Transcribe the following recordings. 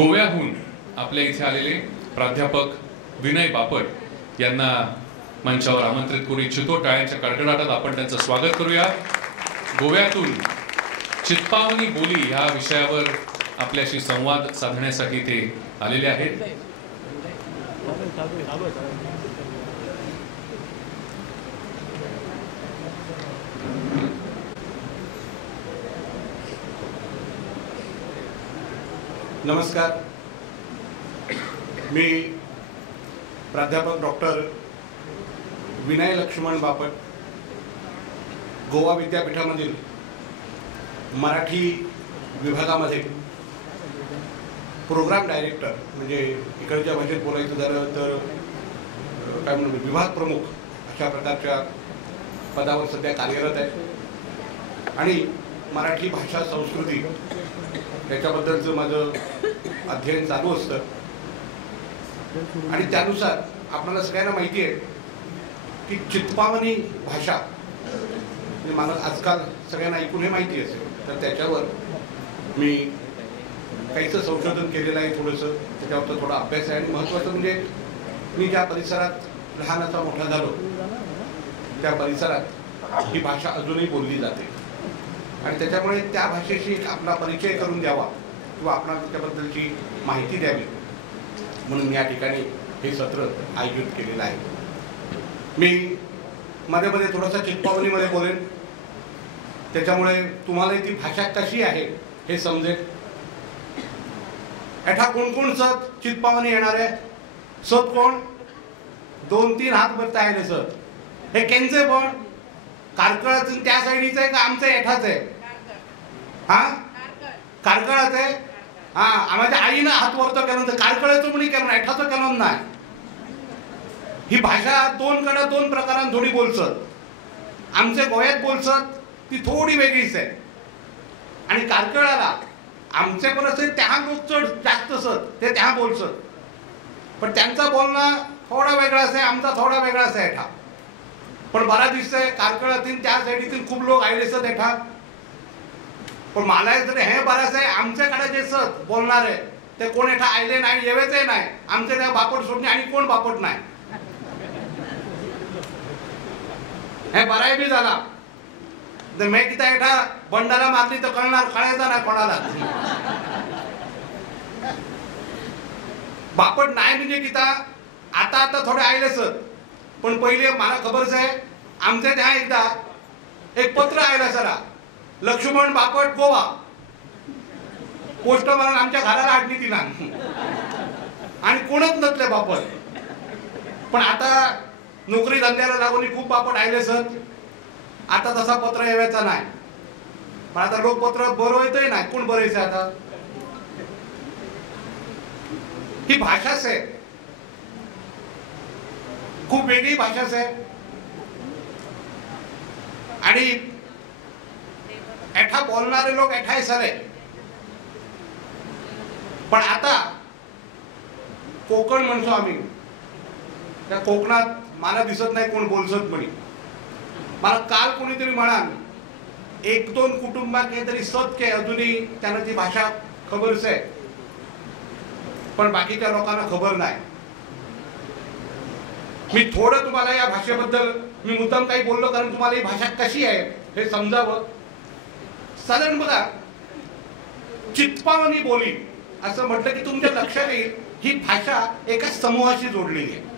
गोव्याहून आपल्या इथे आलेले प्राध्यापक विनय बापट यांना मंचावर आमंत्रित करू इच्छितो। टाळ्यांच्या कडकडाटात आपण त्यांचं स्वागत करूया। गोव्यातून चित्पावनी बोली ह्या विषयावर आपल्याशी संवाद साधण्यासाठी ते आलेले आहेत। नमस्कार, मी प्राध्यापक डॉक्टर विनय लक्ष्मण बापट, गोवा विद्यापीठामधील मराठी विभागामध्ये प्रोग्राम डायरेक्टर, म्हणजे इकडच्या भाषेत बोलायचं झालं तर काय म्हणतो विभाग प्रमुख अशा प्रकारच्या पदावर सध्या कार्यरत आहे। आणि मराठी भाषा संस्कृती त्याच्याबद्दलचं माझं अध्ययन चालू असतं। आणि त्यानुसार आपल्याला सगळ्यांना माहिती आहे की चित्पावनी भाषा म्हणजे मला आजकाल सगळ्यांना ऐकून हे माहिती असेल, तर त्याच्यावर मी काहीचं संशोधन केलेलं आहे, थोडंसं त्याच्यावर थोडा अभ्यास आहे। आणि महत्त्वाचं म्हणजे मी ज्या परिसरात लहानाचा मोठा झालो त्या परिसरात ही भाषा अजूनही बोलली जाते आणि त्याच्यामुळे त्या भाषेशी आपला परिचय करून द्यावा किंवा आपणाला त्याच्याबद्दलची माहिती द्यावी म्हणून या ठिकाणी हे सत्र आयोजित केलेलं आहे। मी मध्ये मध्ये थोडासा चित्पावनीमध्ये बोलेन, त्याच्यामुळे तुम्हाला ती भाषा कशी आहे हे समजेल। एठा कोण कोण सत चित्पावनी येणार आहे? सत कोण? 2-3 हात भरता आहे सत। हे केंचे पण कारकळातून त्या साईडीच आहे का आमचं एठाच आहे? हा, कारकळाच आहे। हा, माझ्या आईनं हात वरतो केलं तर कारकळाचं म्हणी केलं, एठाचं केलं नाही। ही भाषा दोन प्रकारांत थोडी बोलसत। आमच्या गोव्यात बोलसत ती थोडी वेगळीच आहे आणि कारकळाला आमचे पण असे त्या लोक चढ जास्त सत ते त्या बोलसत, पण त्यांचा बोलणं थोडा वेगळा आहे, आमचा थोडा वेगळा आहे एठा। पण बरा दिसतंय कारकळातील त्या साईडीतील खूप लोक आयले सत एठा, पण मला तरी हे बराच आहे आमच्याकडे जे सत बोलणार आहे ते कोण एठा आयले नाही, येवेचे नाही। आमचे त्या बापट सोडणे आणि कोण बापट नाही हे बराय बी झाला तर मी किती एठा बंडाला मारली तर कळणार, कळायचा नाही कोणाला। बापट नाही म्हणजे किता आता थोडे आयले सत, पण पहिले मला खबरच आहे आमच्या त्या एकदा एक पत्र आयला सरा, लक्ष्मण बापट गोवा। पोस्टमॅन आमच्या घराला आडणी दिला आणि कोणच नसले बापट। पण आता नोकरी धंद्याला लागून खूप बापट आयले सत, आता तसा पत्र यायचा नाही। पण आता लोक पत्र बरवतही नाही, कोण बरायचं आता? ही भाषाच आहे, खूप वेगळी भाषाच आहे। आणि एठा बोलणारे लोक एठाय सरे, पण आता कोकण म्हणतो आम्ही, त्या कोकणात मला दिसत नाही कोण बोलसत म्हणे। मला काल कोणीतरी म्हणाल 1-2 कुटुंबात काहीतरी सत के अजूनही त्यांना ती भाषा खबरच आहे, पण बाकीच्या लोकांना खबर नाही। मी थोडं तुम्हाला या भाषेबद्दल मी मुद्दाम काही बोललो कारण तुम्हाला ही भाषा कशी आहे हे समजावं। साधारण बघा, चित्पावनी बोली असं म्हटलं की तुमच्या लक्षात येईल ही भाषा एका समूहाशी जोडलेली आहे।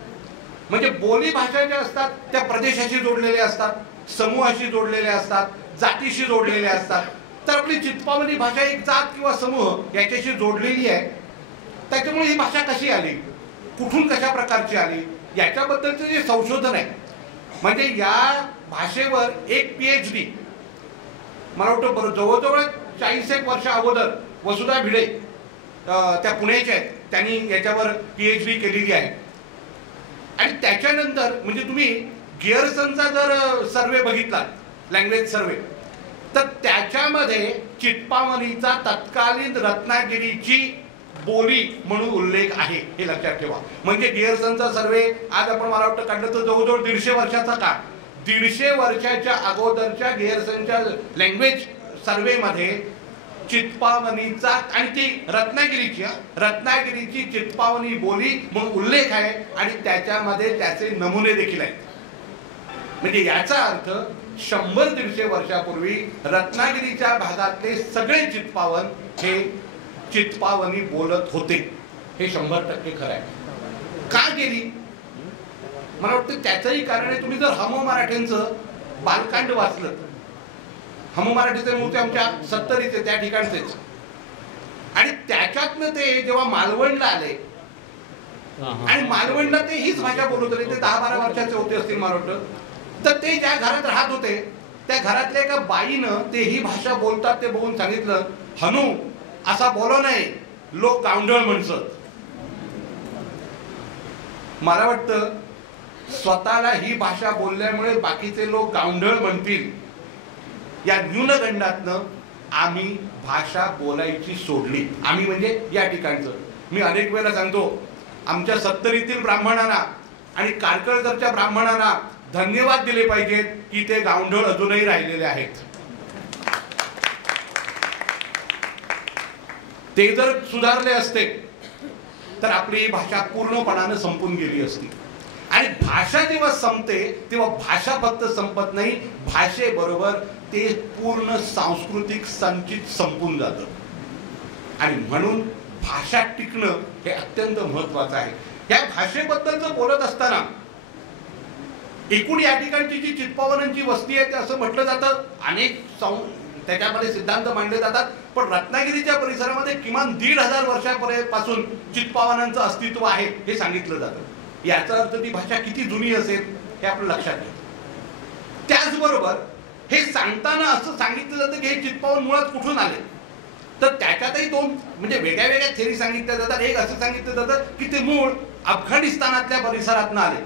म्हणजे बोली भाषा ज्या असतात त्या प्रदेशाशी जोडलेल्या असतात, समूहाशी जोडलेल्या असतात, जातीशी जोडलेल्या असतात। तर आपली चित्पावनी भाषा एक जात किंवा समूह याच्याशी जोडलेली आहे। त्याच्यामुळे ही भाषा कशी आली, कुठून कशा प्रकारची आली याच्याबद्दलचं जे संशोधन आहे, म्हणजे या भाषेवर एक PhD मला वाटतं जवळजवळ 40 वर्ष अगोदर वसुधा भिडे त्या पुण्याच्या आहेत, त्यांनी याच्यावर PhD केलेली आहे। आणि त्याच्यानंतर म्हणजे तुम्ही गिअर्सनचा जर सर्वे बघितला, लँग्वेज सर्वे, तर त्याच्यामध्ये चित्पावनीचा तत्कालीन रत्नागिरीची बोली म्हणून उल्लेख आहे, हे लक्षात ठेवा। म्हणजे गिअर्सनचा सर्वे आज आपण मला वाटतं काढलं तर जवळजवळ 150 वर्षाचा काळ, 150 वर्षाच्या अगोदरच्या गिअर्सनच्या लँग्वेज सर्वे मध्ये चित्पावनीचा, आणि ती रत्नागिरीची चित्पावनी बोली म्हणून उल्लेख आहे आणि त्याच्यामध्ये त्याचे नमुने देखील आहेत. म्हणजे याचा अर्थ 100-150 वर्षापूर्वी रत्नागिरीच्या भागातले सगळे चित्पावन हे चित्पावनी बोलत होते. हे 100% खरं आहे. का गेली? मला वाटतं त्याचंही कारण आहे. तुम्ही जर हम मराठ्यांचं बालकांड वाचलं, हम मराठीचे मूळचे आमच्या 70चे त्या ठिकाणचेच, आणि त्याच्यातनं ते जेव्हा मालवणला आले आणि मालवणला ते हीच भाषा बोलत होते, ते 10-12 वर्षाचे होते असतील मला वाटतं, तर ते ज्या घरात राहत होते त्या घरातल्या एका बाईनं ते ही भाषा बोलतात ते बघून सांगितलं, हनू असा बोलो नाही, लोक गावंढळ म्हणतात. मला वाटतं स्वतःला ही भाषा बोलल्यामुळे बाकीचे लोक गावंढळ म्हणतील या न्यूनगंडातनं आम्ही भाषा बोलायची सोडली. आम्ही म्हणजे या ठिकाणचं. मी अनेक वेळेला सांगतो, आमच्या 70तील ब्राह्मणांना आणि कारकळकरच्या ब्राह्मणांना धन्यवाद दिले पाहिजेत की ते गावंढळ अजूनही राहिलेले आहेत. ते जर सुधारले असते तर आपली ही भाषा पूर्णपणाने संपून गेली असती. आणि भाषा जेव्हा संपते तेव्हा भाषा फक्त संपत नाही, भाषेबरोबर ते पूर्ण सांस्कृतिक संचित संपून जातं. आणि म्हणून भाषा टिकणं हे अत्यंत महत्वाचं आहे. या भाषेबद्दलचं बोलत असताना एकूण या ठिकाणची जी चित्पावनांची वस्ती आहे ते असं म्हटलं जातं, अनेक त्याच्यामध्ये सिद्धांत मांडले जातात, पण रत्नागिरीच्या परिसरामध्ये किमान 1500 वर्षापासून चित्पावनांचं अस्तित्व आहे हे सांगितलं जातं. याचा अर्थ ती भाषा किती जुनी असेल हे आपलं लक्षात येतं. त्याचबरोबर हे सांगताना असं सांगितलं जातं की हे चित्पावन मुळात कुठून आले, तर त्याच्यातही दोन म्हणजे वेगळ्या वेगळ्या थेरी सांगितल्या जातात. एक असं सांगितलं जातं की ते मूळ अफगाणिस्तानातल्या परिसरातून आले,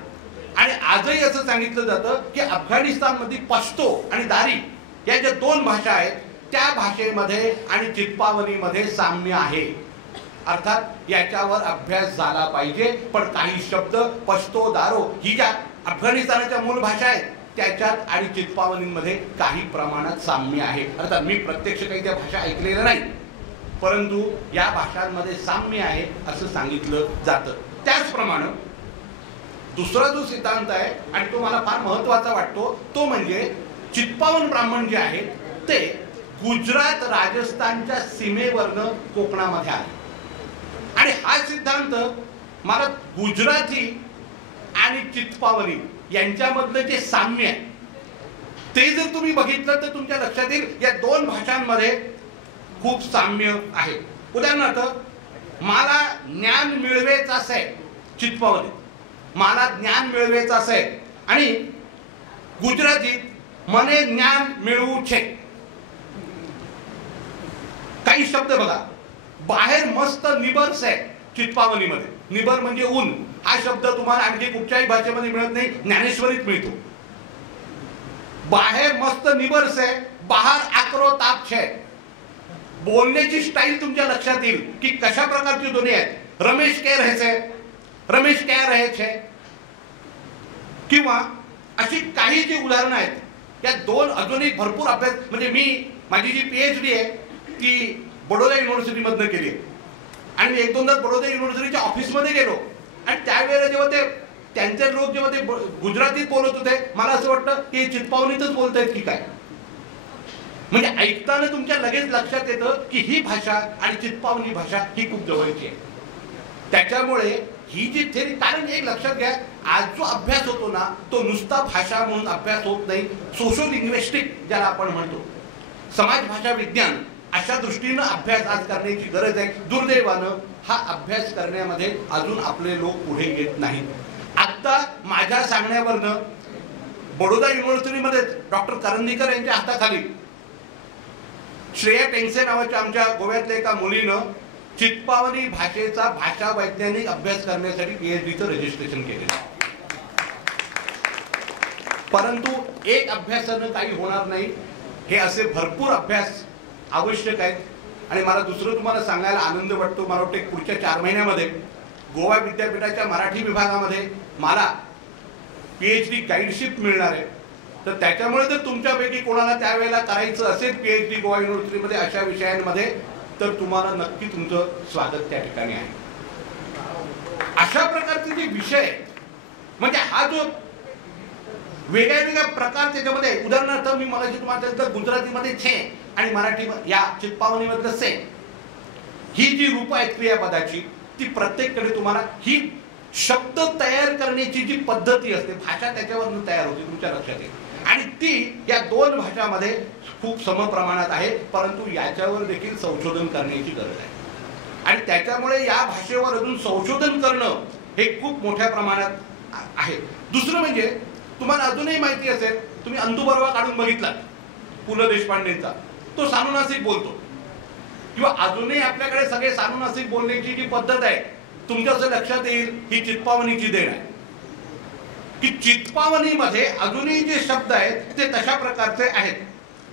आणि आजही असं सांगितलं जातं की अफगाणिस्तानमध्ये पश्तो आणि दारी या ज्या 2 भाषा आहेत त्या भाषेमध्ये आणि चित्पावनीमध्ये साम्य आहे. अर्थात याच्यावर अभ्यास झाला पाहिजे. पण काही शब्द पश्तो दारो ही ज्या अफगाणिस्तानाच्या मूळ भाषा आहेत त्याच्यात आणि चित्पावनीमध्ये काही प्रमाणात साम्य आहे. अर्थात मी प्रत्यक्ष काही त्या भाषा ऐकलेल्या नाही, परंतु या भाषांमध्ये साम्य आहे असं सांगितलं जातं. त्याचप्रमाणे दुसरा जो सिद्धांत आहे आणि तो मला फार महत्वाचा वाटतो तो म्हणजे चित्पावन ब्राह्मण जे आहेत ते गुजरात राजस्थानच्या सीमेवरनं कोकणामध्ये आले. आणि हा सिद्धांत मला गुजराती आणि चित्पावनी यांच्यामधलं जे साम्य आहे ते जर तुम्ही बघितलं तर तुमच्या लक्षात येईल या 2 भाषांमध्ये खूप साम्य आहे. उदाहरणार्थ, मला ज्ञान मिळवेच असे चित्पावनी, मला ज्ञान मिळवेच असे, आणि गुजरातीत मने ज्ञान मिळवू छे. काही शब्द बघा, बाहेर मस्त निबर्स आहे चित्पावनीमध्ये. निबर म्हणजे ऊन. हा शब्द तुम्हाला आणखी कुठच्याही भाषेमध्ये मिळत नाही, ज्ञानेश्वरीत मिळतो. बाहेर मस्त निबर्स आहे, बाहेर आकरो ताप छे. बोलण्याची स्टाईल तुमच्या लक्षात येईल की कशा प्रकारची दोन्ही आहेत. रमेश काय रहे, रमेश काय रहे छे, किंवा अशी काही जी उदाहरणं आहेत या 2 अजूनही भरपूर अभ्यास. म्हणजे मी माझी जी PhD आहे ती बडोदा युनिव्हर्सिटीमधनं केली आहे, आणि मी 1-2दा बडोदा युनिव्हर्सिटीच्या ऑफिसमध्ये गेलो, आणि त्यावेळेला जेव्हा ते त्यांचे लोक जेव्हा ते गुजरातीत बोलत होते मला असं वाटतं की चित्पावनीतच बोलतायत की काय. म्हणजे ऐकताना तुमच्या लगेच लक्षात येतं की ही भाषा आणि चित्पावनी भाषा ही खूप जवळची आहे. त्याच्यामुळे ही जी थेरी, कारण एक लक्षात घ्या, आज जो अभ्यास होतो ना तो नुसता भाषा म्हणून अभ्यास होत नाही, सोशो लिंग्विस्टिक ज्याला आपण म्हणतो, समाज भाषा विज्ञान, अशा दृष्टीनं अभ्यास आज करण्याची गरज आहे. दुर्दैवानं हा अभ्यास करण्यामध्ये अजून आपले लोक पुढे येत नाहीत. आता माझ्या सांगण्यावरनं बडोदा युनिव्हर्सिटीमध्ये डॉक्टर करंदीकर यांच्या हाताखाली श्रेया टेंगसे नावाच्या आमच्या गोव्यातल्या एका मुलीनं चित्पावनी भाषेचा भाषा वैज्ञानिक अभ्यास करण्यासाठी PhDचं रजिस्ट्रेशन केलेलं. परंतु एक अभ्यासानं काही होणार नाही, हे असे भरपूर अभ्यास आवश्यक आहेत. आणि मला दुसरं तुम्हाला सांगायला आनंद वाटतो, मला वाटतं पुढच्या 4 महिन्यामध्ये गोवा विद्यापीठाच्या मराठी विभागामध्ये मला PhD गाईडशिप मिळणार आहे. तर त्याच्यामुळे जर तुमच्यापैकी कोणाला त्यावेळेला करायचं असेल PhD गोवा युनिव्हर्सिटीमध्ये अशा विषयांमध्ये, तर तुम्हाला नक्की तुमचं स्वागत त्या ठिकाणी आहे. अशा प्रकारचे जे विषय, म्हणजे हा जो वेगळ्या वेगळ्या प्रकार त्याच्यामध्ये, उदाहरणार्थ मी मगाशी तुम्हाला सांगितलं गुजरातीमध्ये छे आणि मराठी या चित्पावनीमधलं से, ही जी रूप आहेत क्रियापदाची, ती प्रत्येककडे तुम्हाला ही शब्द तयार करण्याची जी पद्धती असते, भाषा त्याच्यावरून तयार होते, तुमच्या लक्षात येईल. आणि ती या दोन भाषामध्ये खूप समप्रमाणात आहे, परंतु याच्यावर देखील संशोधन करण्याची गरज आहे. आणि त्याच्यामुळे या भाषेवर अजून संशोधन करणं हे खूप मोठ्या प्रमाणात आहे. दुसरं म्हणजे तुम्हाला अजूनही माहिती असेल, तुम्ही अंदुबरवा काढून बघितला पु ल देशपांडेंचा, तो सानुनासिक बोलतो, किंवा अजूनही आपल्याकडे सगळे सानुनासिक बोलण्याची जी पद्धत आहे, तुमच्या असं लक्षात येईल ही चित्पावनीची देण आहे की चित्पावनीमध्ये अजूनही जे शब्द आहेत ते तशा प्रकारचे आहेत.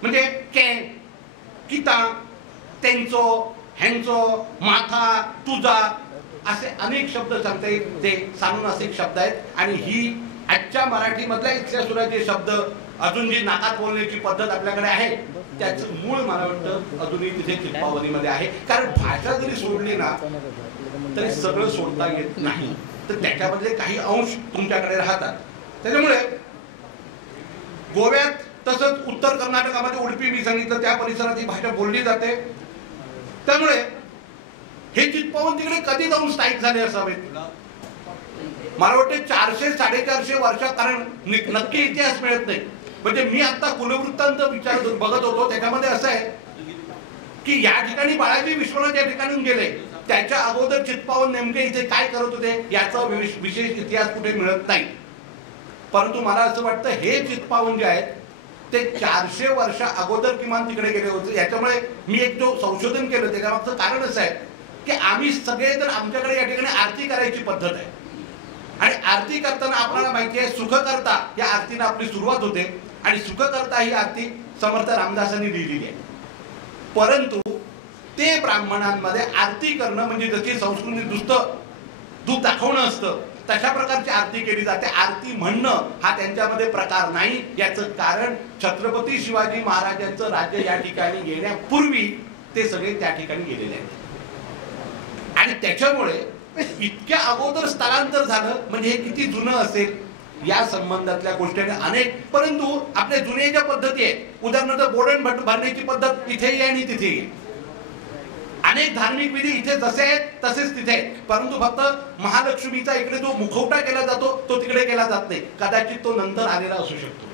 म्हणजे के, किता, त्यांचो, ह्यांचो, माथा, तुझा, असे अनेक शब्द सांगता येईल, ते सानुनासिक शब्द आहेत. आणि ही आजच्या मराठीमधल्या इथल्या सुद्धा जे शब्द अजून जी नाकात बोलण्याची पद्धत आपल्याकडे आहे, त्याचं मूळ मला वाटतं अजूनही तिथे चित्पावनीमध्ये आहे. कारण भाषा जरी सोडली ना तरी सगळं सोडता येत नाही, तर त्याच्यामधले काही अंश तुमच्याकडे राहतात. त्याच्यामुळे गोव्यात तसंच उत्तर कर्नाटकामध्ये उडपी मी सांगितलं त्या परिसरात ही भाषा बोलली जाते. त्यामुळे हे चित्पावन तिकडे कधी जाऊन स्थायिक झाले असावेत. मला वाटते 400-450 वर्ष, कारण नक्की इतिहास मिळत नाही. म्हणजे मी आता कुलवृत्तांत विचार बघत होतो, त्याच्यामध्ये असं आहे की या ठिकाणी बाळाजी विश्वनाथ या ठिकाणी गेले, त्याच्या अगोदर चित्पावन नेमके इथे काय करत होते याचा विशेष इतिहास कुठे मिळत नाही. परंतु मला असं वाटतं हे चित्पावन जे आहेत ते 400 वर्ष अगोदर किमान तिकडे गेले होते. याच्यामुळे मी एक जो संशोधन केलं त्याच्यामागचं कारण असं आहे की आम्ही सगळे जर आमच्याकडे या ठिकाणी आरती करायची पद्धत आहे, आणि आरती करताना आपल्याला माहिती आहे सुखकर्ता या आरतीने आपली सुरुवात होते, आणि सुखकर्ता ही आरती समर्थ रामदासांनी लिहिलेली आहे. परंतु ते ब्राह्मणांमध्ये आरती करणं म्हणजे जशी संस्कृती नुसतं दूध दाखवणं असतं तशा प्रकारची आरती केली जाते. आरती म्हणणं हा त्यांच्यामध्ये प्रकार नाही. याचं कारण छत्रपती शिवाजी महाराजांचं राज्य या ठिकाणी येण्यापूर्वी ते सगळे त्या ठिकाणी गेलेले आहेत, आणि त्याच्यामुळे इतक्या अगोदर स्थलांतर झालं म्हणजे हे किती जुनं असेल या संबंधातल्या गोष्टी अनेक. परंतु आपल्या जुन्या ज्या पद्धती आहेत, उदाहरणार्थ बोडण भरण्याची पद्धत इथेही आहे आणि तिथेही आहे. अनेक धार्मिक विधी इथे जसे आहेत तसेच तिथे आहेत, परंतु फक्त महालक्ष्मीचा इकडे जो मुखवटा केला जातो तो तिकडे केला जात नाही. कदाचित तो नंतर आलेला असू शकतो.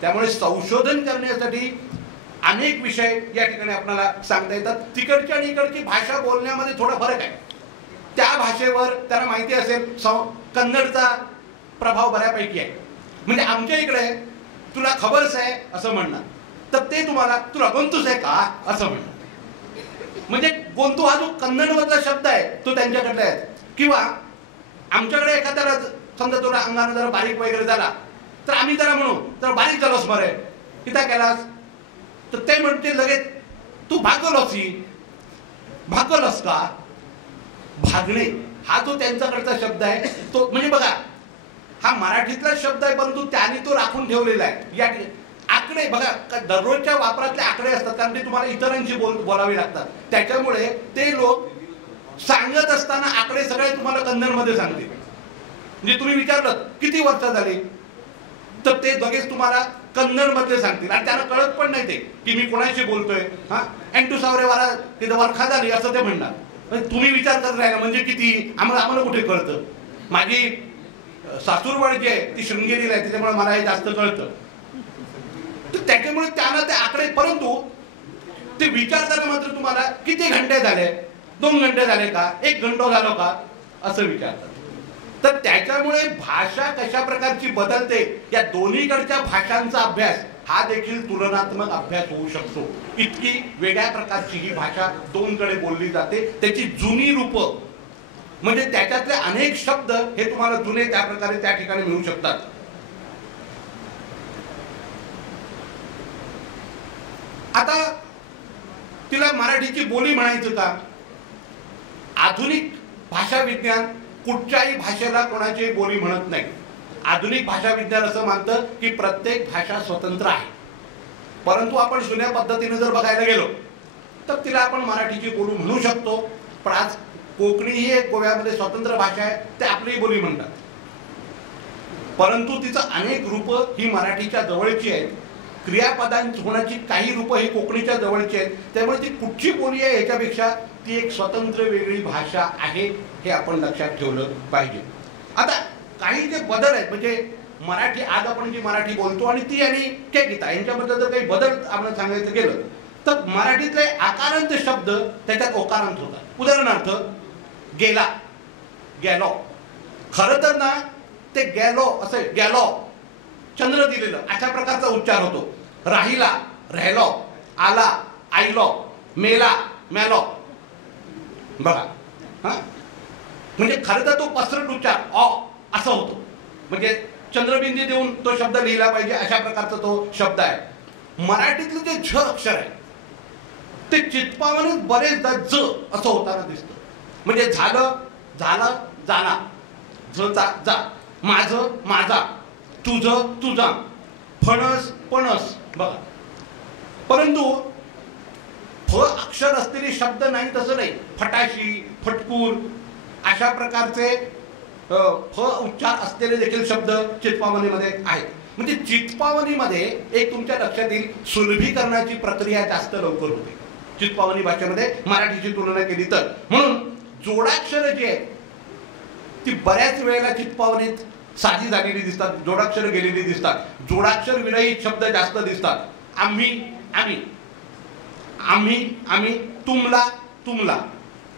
त्यामुळे संशोधन करण्यासाठी अनेक विषय या ठिकाणी आपल्याला सांगता येतात. तिकडची आणि इकडची भाषा बोलण्यामध्ये थोडा फरक आहे. त्या भाषेवर त्याला माहिती असेल कन्नडचा प्रभाव बऱ्यापैकी आहे. म्हणजे आमच्या इकडे तुला खबरच आहे असं म्हणणं, तर ते तुम्हाला तुला गंतूच आहे का असं म्हणणं. म्हणजे गोंतू हा जो कन्नड मधला शब्द आहे तो त्यांच्याकडे आहे. किंवा आमच्याकडे एखाद्याला समजा तुला अंगाने जरा बारीक वगैरे झाला तर आम्ही जरा म्हणू तर बारीक झालोस मरे किता केलास, तर ते म्हणते लगेच तू भागवलोस का. भागणे हा जो त्यांच्याकडचा शब्द आहे तो म्हणजे बघा हा मराठीतला शब्द आहे, परंतु त्याने तो राखून ठेवलेला आहे. या आकडे बघा दररोजच्या वापरातले आकडे असतात, कारण ते तुम्हाला इतरांशी बोलावे लागतात. त्याच्यामुळे ते लोक सांगत असताना आकडे सगळे तुम्हाला कन्नडमध्ये सांगतील. म्हणजे तुम्ही विचारलं किती वर्ष झाली तर ते लगेच तुम्हाला कन्नडमध्ये सांगतील, आणि त्यांना कळत पण नाही ते की मी कोणाशी बोलतोय. हा एंटू सावरे वारा तिथं वरखा झाली असं ते म्हणणार. तुम्ही विचार करत राहिला म्हणजे किती आम्हाला कुठे कळतं. माझी सासूरवाडी जी आहे ती शृंगेरीला आहे, त्याच्यामुळे मला हे जास्त कळतं. तर त्याच्यामुळे त्यांना ते आकडे, परंतु ते विचारताना मात्र तुम्हाला किती घंटे झाले, 2 घंटे झाले का, 1 घंटा झालो का असं विचारतात. तर त्याच्यामुळे भाषा कशा प्रकारची बदलते या दोन्हीकडच्या भाषांचा अभ्यास हा देखील तुलनात्मक अभ्यास होऊ शकतो. इतकी वेगळ्या प्रकारची ही भाषा दोनकडे बोलली जाते. त्याची जुनी रूप म्हणजे त्याच्यातले अनेक शब्द हे तुम्हाला जुने त्या प्रकारे त्या ठिकाणी मिळू शकतात. आता तिला मराठीची बोली म्हणायचं का. आधुनिक भाषा विज्ञान कुठच्याही भाषेला कोणाची बोली म्हणत नाही. आधुनिक भाषा विज्ञान असं मानतं की प्रत्येक भाषा स्वतंत्र आहे, परंतु आपण जुन्या पद्धतीने जर बघायला गेलो तर तिला आपण मराठीची बोली म्हणू शकतो. पण आज कोकणी ही एक गोव्यामध्ये स्वतंत्र भाषा आहे, ते आपली बोली म्हणतात, परंतु तिचं अनेक रूपं ही मराठीच्या जवळची आहेत. क्रियापदांची होण्याची काही रूपं ही कोकणीच्या जवळची आहेत. त्यामुळे ती कुठची बोली आहे ह्याच्यापेक्षा ती एक स्वतंत्र वेगळी भाषा आहे, हे आपण लक्षात ठेवलं पाहिजे. आता काही जे बदल आहेत, म्हणजे मराठी आज आपण जी मराठी बोलतो आणि ती आणि के गीता यांच्याबद्दल जर काही बदल आपण सांगायचं गेलं तर मराठीतले आकारांत शब्द त्याच्यात ओकारांत होतात. उदाहरणार्थ गेला, गेलो, खरं तर ना ते गेलो असे गेलो चंद्र दिलेलं अशा प्रकारचा उच्चार होतो. राहिला, राहिलो, आला, आईलो, मेला, मेलो. बघा हा, म्हणजे खरं तर तो पसरट उच्चार ऑ असा होतो, म्हणजे चंद्रबिंदी देऊन तो शब्द लिहिला पाहिजे अशा प्रकारचा तो शब्द आहे. मराठीतलं जे झ अक्षर आहे ते चित्पावनी बरेचदा ज असं होताना दिसतं. म्हणजे झालं, झाला, जाना, झचा जा, माझं, माझा, तुझं, तुझा, फणस, पणस. बघा, परंतु फ अक्षर असलेले शब्द नाही तसं नाही. फटाशी, फटकूर अशा प्रकारचे फ उच्चार असलेले देखील शब्द चित्पावनीमध्ये आहेत. म्हणजे चित्पावनीमध्ये एक तुमच्या लक्षात येईल सुलभीकरणाची प्रक्रिया जास्त लवकर होते चित्पावनी भाषेमध्ये मराठीची तुलना केली तर. म्हणून जोडाक्षर जी आहेत ती बऱ्याच वेळेला चित्पावनीत साधी झालेली दिसतात, जोडाक्षर गेलेली दिसतात, जोडाक्षर विरहित शब्द जास्त दिसतात. आम्ही, आम्ही, आम्ही, आम्ही, तुमला, तुमला,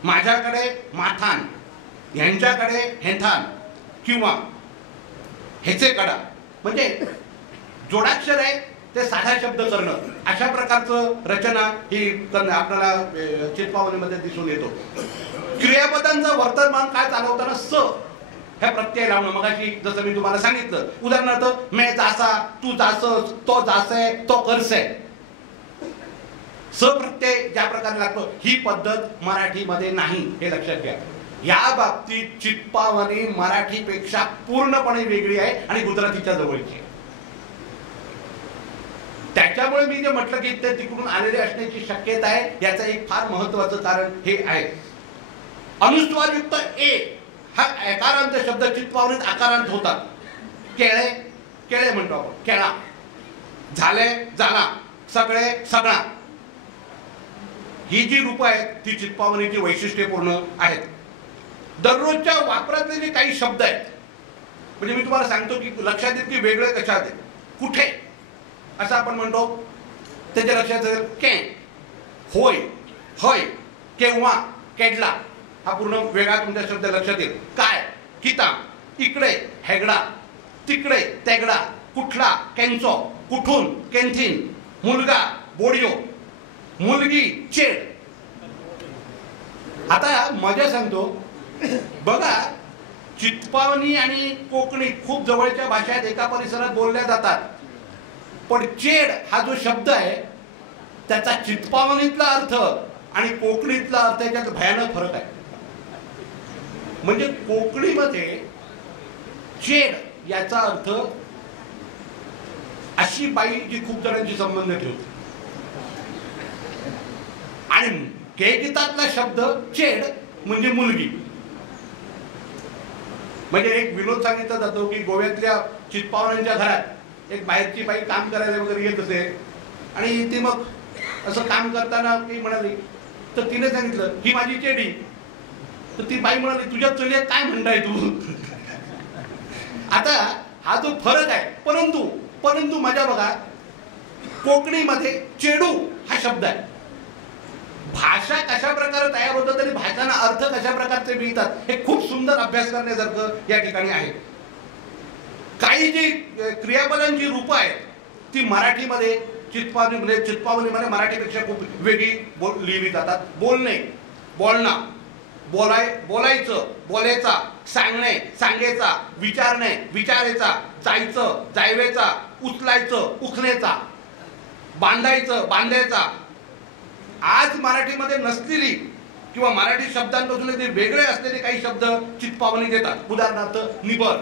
माझ्याकडे माथान, ह्यांच्याकडे हेथान किंवा हेचे कडा. म्हणजे जोडाक्षर आहे ते साधा शब्द करणं अशा प्रकारचं रचना ही आपल्याला चित्पावनीमध्ये दिसून येतो. क्रियापदांचं वर्तमान काळ चालवताना स ह्या प्रत्यय लावणं, मगाशी जसं मी तुम्हाला सांगितलं, उदाहरणार्थ मैं जासा, तू जासस, तो जासे, तो करसे, स प्रत्यय ज्या प्रकारे लागतो ही पद्धत मराठीमध्ये नाही, हे लक्षात घ्या. या बाबतीत चित्पावनी मराठीपेक्षा पूर्णपणे वेगळी आहे आणि गुजरातीच्या जवळची आहे. त्याच्यामुळे मी जे म्हटलं की ते तिकडून आलेले असण्याची शक्यता आहे, याचं एक फार महत्वाचं कारण हे आहे. अनुस्वारयुक्त ए हा एकारांत शब्द चित्पावनीत आकारांत होतात. केळे, केळे म्हणतो आपण, केळा, झाले, झाला, सगळे, सगळा. ही जी रूपं आहेत ती चित्पावनीची वैशिष्ट्यपूर्ण आहेत. दररोजच्या वापरातले जे काही शब्द आहेत, म्हणजे मी तुम्हाला सांगतो की लक्षात येईल की वेगळे कशात आहे. कुठे असं आपण म्हणतो, त्याच्या लक्षात येईल के, होय, होय, केव्हा, केडला, हा पूर्ण वेगळा तुमच्या शब्द लक्षात येईल. काय, किता, इकडे, हेगडा, तिकडे, तेगडा, कुठला, केंचो, कुठून, केंथीन, मुलगा, बोडियो, मुलगी, चेड. आता मजा सांगतो बघा, चित्पावनी आणि कोकणी खूप जवळच्या भाषा आहेत, एका परिसरात बोलल्या जातात, पण चेड हा जो शब्द आहे त्याचा चित्पावनीतला अर्थ आणि कोकणीतला अर्थ याच्यात भयानक फरक आहे. म्हणजे कोकणीमध्ये चेड याचा अर्थ अशी बाई जी खूप जणांशी संबंध ठेवते, आणि केगीतातला शब्द चेड म्हणजे मुलगी. म्हणजे एक विनोद सांगितला जातो की गोव्यातल्या चित्पावनांच्या घरात एक बाहेरची बाई काम करायला वगैरे येत असे, आणि ती मग असं काम करताना ती म्हणाली, तर तिने सांगितलं ही माझी चेडी. तर ती बाई म्हणाली, तुझ्या चुलीत काय म्हणताय तू. आता हा जो फरक आहे, परंतु माझ्या बघा, कोकणीमध्ये चेडू हा शब्द आहे. भाषा कशा प्रकारे तयार होतात आणि भाषांना अर्थ कशा प्रकारचे मिळतात हे खूप सुंदर अभ्यास करण्यासारखं या ठिकाणी आहे. काही जी क्रियापदांची रूपं आहेत ती मराठीमध्ये चित्पावनीमध्ये मराठीपेक्षा खूप वेगळी लिहिली जातात. बोलणे, बोलणा, बोलायचं, बोलायचा, सांगणे, सांगायचा, विचारणे, विचारायचा, जायचं, जायवेचा, उचलायचं, उखण्याचा, बांधायचं, बांधायचा. आज मराठीमध्ये नसलेली किंवा मराठी शब्दांपासून ते वेगळे असलेले काही शब्द चित्पावनी देतात. उदाहरणार्थ निबर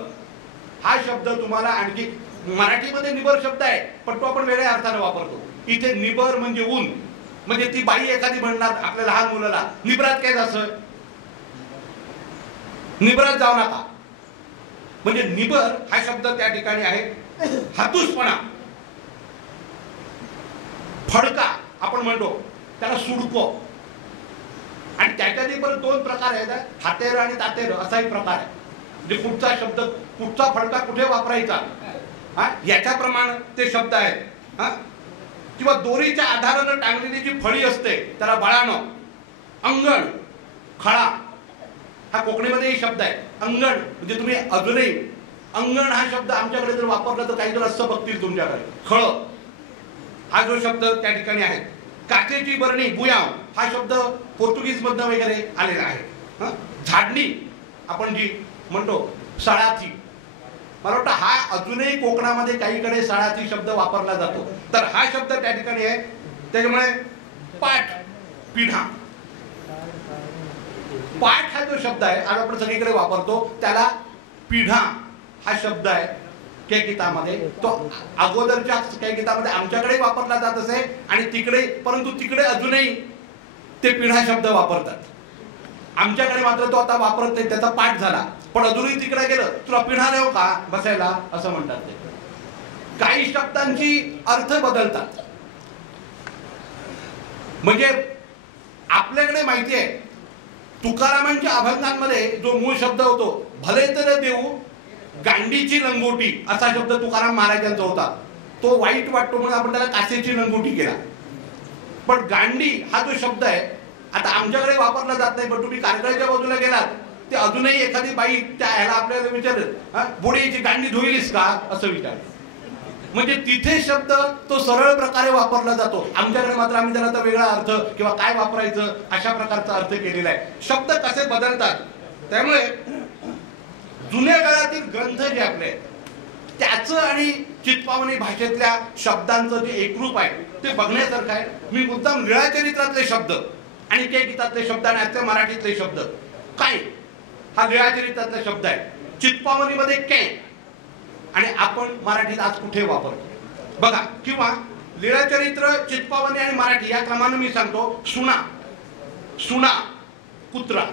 हा शब्द तुम्हाला आणखी मराठीमध्ये निबर शब्द आहे पण तो आपण वेगळ्या अर्थाने वापरतो. इथे निबर म्हणजे ऊन. म्हणजे ती बाई एखादी म्हणणार आपल्या लहान मुलाला निबरात काय असं, निबरात जाऊ नका. म्हणजे निबर हा शब्द त्या ठिकाणी आहे हातूसपणा, फडका आपण म्हणतो त्याला सुडको. आणि त्याच्यातही पण दोन प्रकार आहेत, हातेर आणि तातेर असाही प्रकार आहे. म्हणजे कुठचा शब्द कुठचा फडका कुठे वापरायचा याच्याप्रमाणे ते शब्द आहेत. किंवा दोरीच्या आधारानं टांगलेली जी फळी असते त्याला बळाणं, अंगण, खळा हा कोकणीमध्येही शब्द आहे. अंगण म्हणजे तुम्ही अजूनही अंगण हा शब्द आमच्याकडे जर वापरला तर काही जण असं बघतील तुमच्याकडे. खळ हा जो शब्द त्या ठिकाणी आहे. काचेची बरणी बुयाव हा शब्द पोर्तुगीज मधनं वगैरे आलेला आहे. झाडणी आपण जी म्हणतो सळाची, मला वाटतं हा अजूनही कोकणामध्ये काहीकडे सळाची शब्द वापरला जातो. तर हा शब्द त्या ठिकाणी आहे. त्याच्यामुळे पाठ, पिढा, पाठ हा जो शब्द आहे आज आपण सगळीकडे वापरतो त्याला पिढा हा शब्द आहे काही गीतामध्ये. तो अगोदरच्या काही गीतामध्ये आमच्याकडे वापरला जात असे आणि तिकडे, परंतु तिकडे अजूनही ते पिढा शब्द वापरतात. आमच्याकडे मात्र तो आता वापरत नाही, त्याचा पाठ झाला. पण अजूनही तिकडे गेलं तुला पिढा देऊ का बसायला असं म्हणतात ते. काही शब्दांची अर्थ बदलतात. म्हणजे आपल्याकडे माहिती आहे तुकारामांच्या अभंगांमध्ये जो मूळ शब्द होतो भले तर देऊ गांडीची लंगोटी असा शब्द तुकाराम महाराजांचा होता. तो वाईट वाटतो म्हणून आपण त्याला कासेची लंगोटी केला. पण गांडी हा जो शब्द आहे आता आमच्याकडे वापरला जात नाही, पण तुम्ही कारकळच्या बाजूला गेलात ते अजूनही एखादी बाई त्या ह्याला आपल्याला विचारत बुडीची गांडी धुईलीस का असं विचार. म्हणजे तिथे शब्द तो सरळ प्रकारे वापरला जातो. आमच्याकडे मात्र आम्ही त्याला वेगळा अर्थ किंवा काय वापरायचं अशा प्रकारचा अर्थ केलेला आहे. शब्द कसे बदलतात. त्यामुळे जुन्या काळातील ग्रंथ जे आपले त्याचं आणि चित्पावनी भाषेतल्या शब्दांचं जे एकरूप आहे ते बघण्यासारखं आहे. मी मुद्दाम लीळाचरित्रातले शब्द आणि काही गीतातले शब्द आणि आजच्या मराठीतले शब्द काय हा लीळाचरित्रातला शब्द आहे. चित्पावनीमध्ये काय आणि आपण मराठीत आज कुठे वापरतो बघा. किंवा लीळाचरित्र, चित्पावनी आणि मराठी या क्रमाने मी सांगतो. सुना, सुना कुत्रा,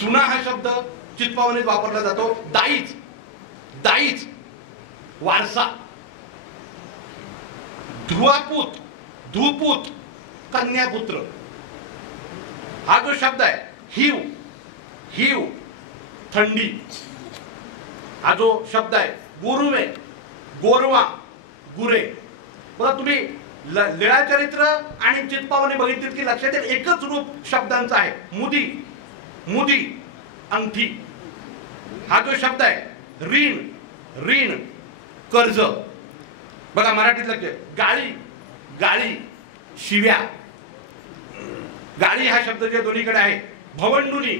सुना हा शब्द चित्पावनीत वापरला जातो. दाईच, दाईच वारसा. ध्रुवापूत, धूपूत कन्यापुत्र हा जो शब्द आहे. हिव, हिव थंडी हा जो शब्द आहे. गोरुवे, गोरवा, गुरे. बघा तुम्ही लीळाचरित्र आणि चित्पावनी बघितलीत की लक्षात येईल एकच रूप शब्दांचं आहे. मुदी, मुदी अंगठी हा जो शब्द आहे. ऋण, ऋण कर्ज. बघा मराठीत लक्ष. गाळी, गाळी शिव्या. गाळी हा शब्द जे दोन्हीकडे आहे. भवंडुनी,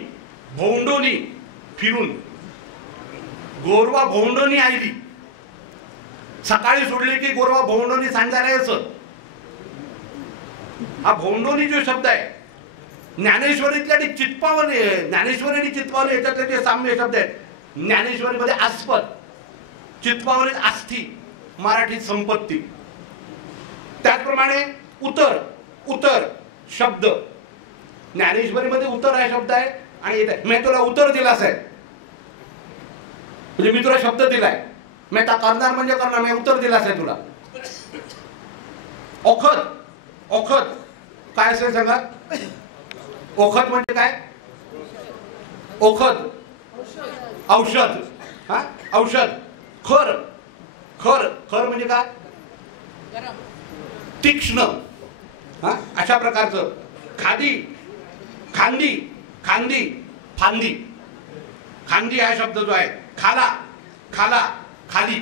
भोंडोनी फिरून. गोरवा भोंडोनी आली, सकाळी सोडली की गोरवा भोंडोनी सांगायला यायचं. हा भोंडोनी जो शब्द आहे ज्ञानेश्वरीतल्या आणि चित्पावनी, ज्ञानेश्वरी आणि चित्पावनी याच्यातले जे साम्य शब्द आहेत. ज्ञानेश्वरीमध्ये आस्पद, चित्पावनीत आस्थी, मराठीत संपत्ती. त्याचप्रमाणे उतर, उतर शब्द ज्ञानेश्वरीमध्ये उतर हा शब्द आहे आणि मी तुला उतर दिलास आहे म्हणजे मी तुला शब्द दिलाय. मी आता करणार म्हणजे करणार, मी उत्तर दिलास आहे तुला. ओखद, ओखद काय असेल सांगा. ओखद म्हणजे काय. ओखद औषध. हा औषध. खर, खर, खर म्हणजे काय तीक्ष्ण. हा अशा प्रकारचं. खादी, खांदी, खांदी फांदी. खांदी हा शब्द जो आहे. खाला, खाला खाली.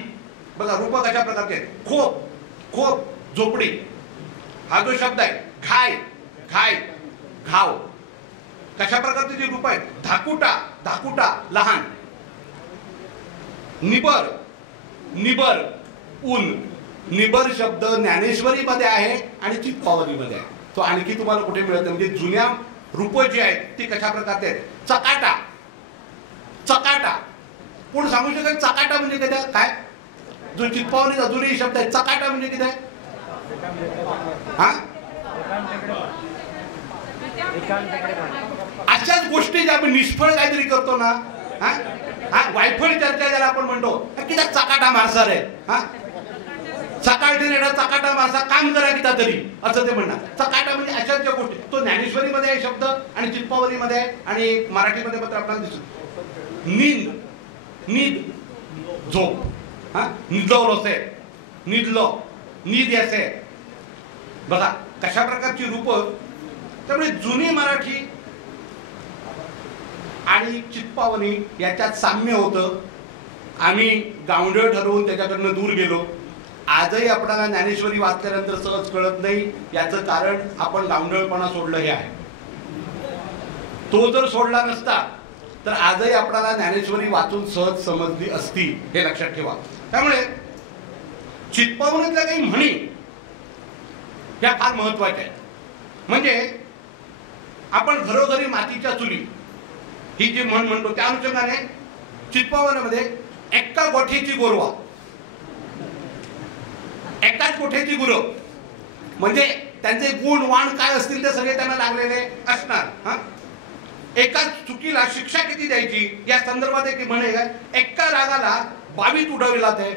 बघा रूप कशा प्रकारचे. खोप, खोप झोपडी हा जो शब्द आहे. घाय, घाय घाव. कशा प्रकारचे जे रूप आहेत. धाकुटा, धाकुटा लहान. निबर, निबर ऊन. निबर शब्द ज्ञानेश्वरी मध्ये आहे आणि चित्पावनी मध्ये आहे. तो आणखी तुम्हाला कुठे मिळत म्हणजे जुन्या रूप जी आहेत ती कशा प्रकारचे आहेत. चकाटा, चकाटा कोण सांगू शकेल चकाटा म्हणजे किती काय? जो चित्पावनी अजूनही शब्द आहे, चकाटा म्हणजे किती आहे? हा, अशाच गोष्टी ज्या आपण निष्फळ काहीतरी करतो ना, हा हा वायफळ चर्चा ज्याला आपण म्हणतो, किती चकाटा मारसार आहे, हा सकाळची नेडा चकाटा मारसा काम करा किता तरी असं ते म्हणणार. चकाटा म्हणजे अशाच ज्या गोष्टी, तो ज्ञानेश्वरीमध्ये आहे शब्द आणि चित्पावलीमध्ये आहे आणि मराठीमध्ये मात्र आपल्याला दिसतो. नींद, नींद झोप, हा निजवलो से निजलो नीद यासे, बघा कशा प्रकारची रूप. त्यामुळे जुनी मराठी आणि चित्पावनी याच्यात साम्य होतं. आम्ही गावंढळ ठरवून त्याच्याकडनं दूर गेलो. आजही आपल्याला ज्ञानेश्वरी वाचल्यानंतर सहज कळत नाही. याचं कारण आपण गावंढळपणा सोडलं हे आहे. तो जर सोडला नसता तर आजही आपल्याला ज्ञानेश्वरी वाचून सहज समजली असती, हे लक्षात ठेवा. त्यामुळे चित्पावनीतल्या काही म्हणी या फार महत्वाच्या आहेत. म्हणजे आपण घरोघरी मातीच्या चुली ही जी म्हण म्हणतो, त्या अनुषंगाने चित्पावनीमध्ये एका गोठ्याची गोरवा, एकाच गोठ्याची गुरं, म्हणजे त्यांचे गुण वाण काय असतील ते सगळे त्यांना लागलेले असणार. हा, एकाच चुकीला शिक्षा किती द्यायची या संदर्भात एक म्हणे काय, एका रागाला 22 उडविला ते.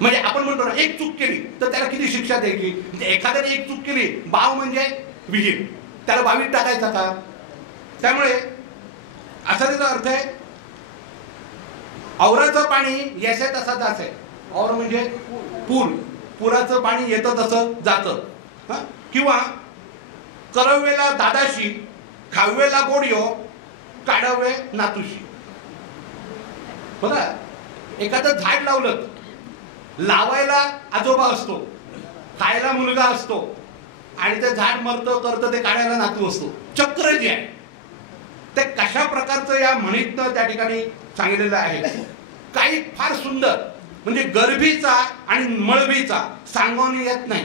म्हणजे आपण म्हणतो ना, एक चूक केली तर त्याला किती शिक्षा द्यायची. एखाद्याने एक चूक केली, बाव म्हणजे विहीर, त्याला 22 टाकायचा का? त्यामुळे असा त्याचा अर्थ आहे, औराचं पाणी येसे तसा जासे. और म्हणजे पूर, पुराचं पाणी येतं तसं जातं. किंवा करवेला दादाशी खावेला गोडियो काढावे नातूशी. बघा, एखादं झाड लावलं, लावायला आजोबा असतो, खायला मुलगा असतो आणि ते झाड मरतं करतं ते काढायला नातू असतो. चक्र जे आहे ते कशा प्रकारचं या म्हणीतनं त्या ठिकाणी सांगितलेलं आहे. काही फार सुंदर, म्हणजे गर्भीचा आणि मळभीचा सांगवणी येत नाही.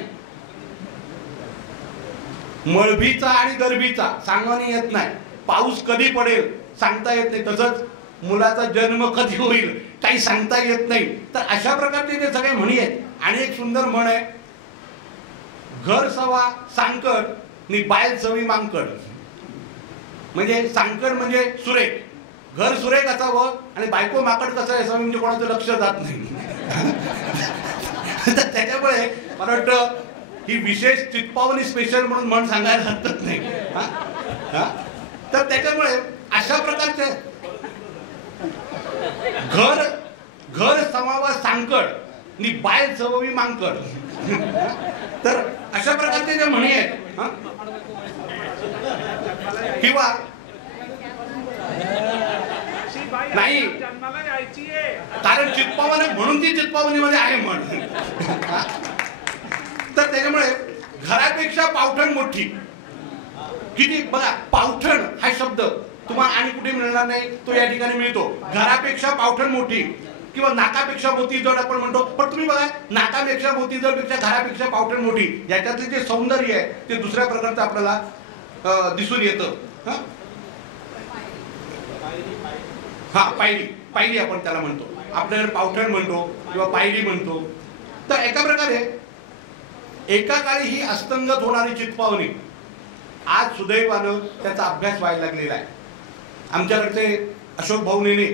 मळभीचा आणि गर्भीचा सांगवणी येत नाही. पाऊस कधी पडेल सांगता येत नाही. तसंच मुलाचा जन्म कधी होईल काही सांगता येत नाही. तर अशा प्रकारचे जे सगळे म्हणी आहेत. आणि एक सुंदर म्हण आहे, घर सवा सांकड नि बायल सवी मांकड. म्हणजे सांकड म्हणजे सुरेख, घर सुरेख असावं आणि बायको माकड कसं असावं म्हणजे कोणाचं लक्ष जात नाही. तर त्याच्यामुळे मला वाटतं ही विशेष चित्पावनी स्पेशल म्हणून म्हण सांगायला हरकत नाही. तर त्याच्यामुळे अशा प्रकारचे घर समावा सांकड नि बायल सववी मांकड. तर अशा प्रकारचे जे म्हणी आहेत. किंवा नाही, कारण चित्पावनी म्हणून ती चित्पावनीमध्ये आहे म्हण. तर त्याच्यामुळे घरापेक्षा पावठण मोठी. किती बघा, पावठण हा शब्द तुम्हाला आणि कुठे मिळणार नाही, तो या ठिकाणी मिळतो. घरापेक्षा पावठण मोठी किंवा नाकापेक्षा मोती जड आपण म्हणतो. पण तुम्ही बघा, नाकापेक्षा मोती जड पेक्षा घरापेक्षा पावठण मोठी, याच्यातले जे सौंदर्य आहे ते दुसऱ्या प्रकारचं आपल्याला दिसून येतं. हा, पायरी आपण त्याला म्हणतो, आपल्याकडे पावठण म्हणतो किंवा पायरी म्हणतो. तर एका प्रकारे एका काळी ही अस्तंगत होणारी चित्पावनी आज सुदैवानं त्याचा अभ्यास व्हायला लागलेला आहे. आमच्याकडचे अशोक भाऊ नेने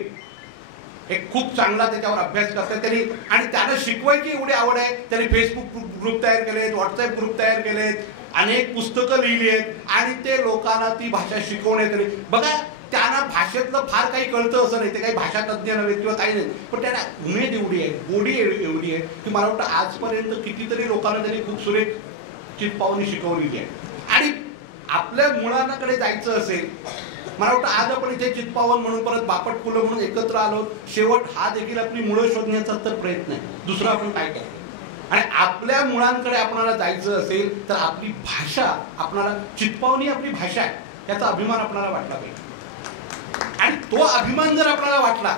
एक खूप चांगला त्याच्यावर अभ्यास करतात त्यांनी, आणि त्यांना शिकवायची एवढी आवड आहे. त्यांनी फेसबुक ग्रुप तयार केलेत, व्हॉट्सअप ग्रुप तयार केलेत, अनेक पुस्तकं लिहिली आहेत आणि ते लोकांना ती भाषा शिकवण्यात. बघा, त्यांना भाषेतलं फार काही कळतं असं नाही, ते काही भाषा तज्ज्ञ नव्हे किंवा काही नाही, पण त्यांना उमेद एवढी आहे, गोडी एवढी आहे की मला वाटतं आजपर्यंत कितीतरी लोकांना त्यांनी खूप सुरेख चित्पावनी शिकवलेली आहे. आणि आपल्या मुलांकडे जायचं असेल, मला वाटतं आज आपण इथे चित्पावन म्हणून परत बापट फुलं म्हणून एकत्र आलो. शेवट हा देखील आपली मुळं शोधण्याचा तर प्रयत्न आहे. दुसरं आपण काय करतो. आणि आपल्या मुलांकडे आपल्याला जायचं असेल तर आपली भाषा, आपल्याला चित्पावनी आपली भाषा आहे याचा अभिमान आपल्याला वाटला पाहिजे. आणि तो अभिमान जर आपल्याला वाटला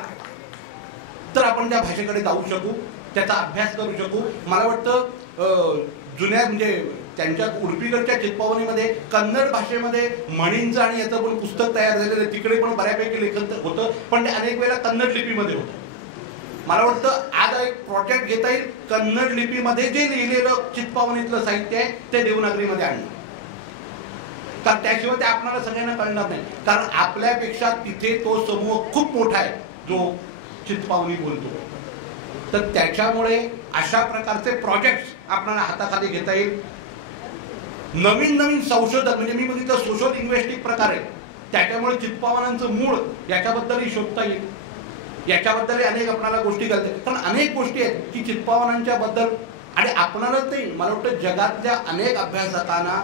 तर आपण त्या भाषेकडे जाऊ शकू, त्याचा अभ्यास करू शकू. मला वाटतं जुन्या म्हणजे त्यांच्या उडपीकडच्या चित्पावनीमध्ये कन्नड भाषेमध्ये म्हणींचं आणि याचं पण पुस्तक तयार झालेलं, तिकडे पण बऱ्यापैकी लेखन होतं, पण ते अनेक वेळेला कन्नड लिपीमध्ये होतं. मला वाटतं आज एक प्रोजेक्ट घेता येईल, कन्नड लिपीमध्ये जे लिहिलेलं चित्पावनीतलं साहित्य आहे ते देवनागरीमध्ये आणणं, कारण त्याशिवाय ते आपल्याला सगळ्यांना कळणार नाही. कारण आपल्यापेक्षा तिथे तो समूह खूप मोठा आहे जो चित्पावनी बोलतो. तर त्याच्यामुळे अशा प्रकारचे प्रोजेक्ट्स आपल्याला हाताखाली घेता येईल. नवीन नवीन संशोधन, म्हणजे मी बघितलं सोशल लिंग्विस्टिक प्रकार आहे, त्याच्यामुळे चित्पावनांचं मूळ याच्याबद्दलही शोधता येईल. याच्याबद्दल अनेक आपल्याला गोष्टी कळते, कारण अनेक गोष्टी आहेत की चित्पावनांच्या बद्दल आणि आपणालाच नाही, मला वाटतं जगातल्या अनेक अभ्यासकांना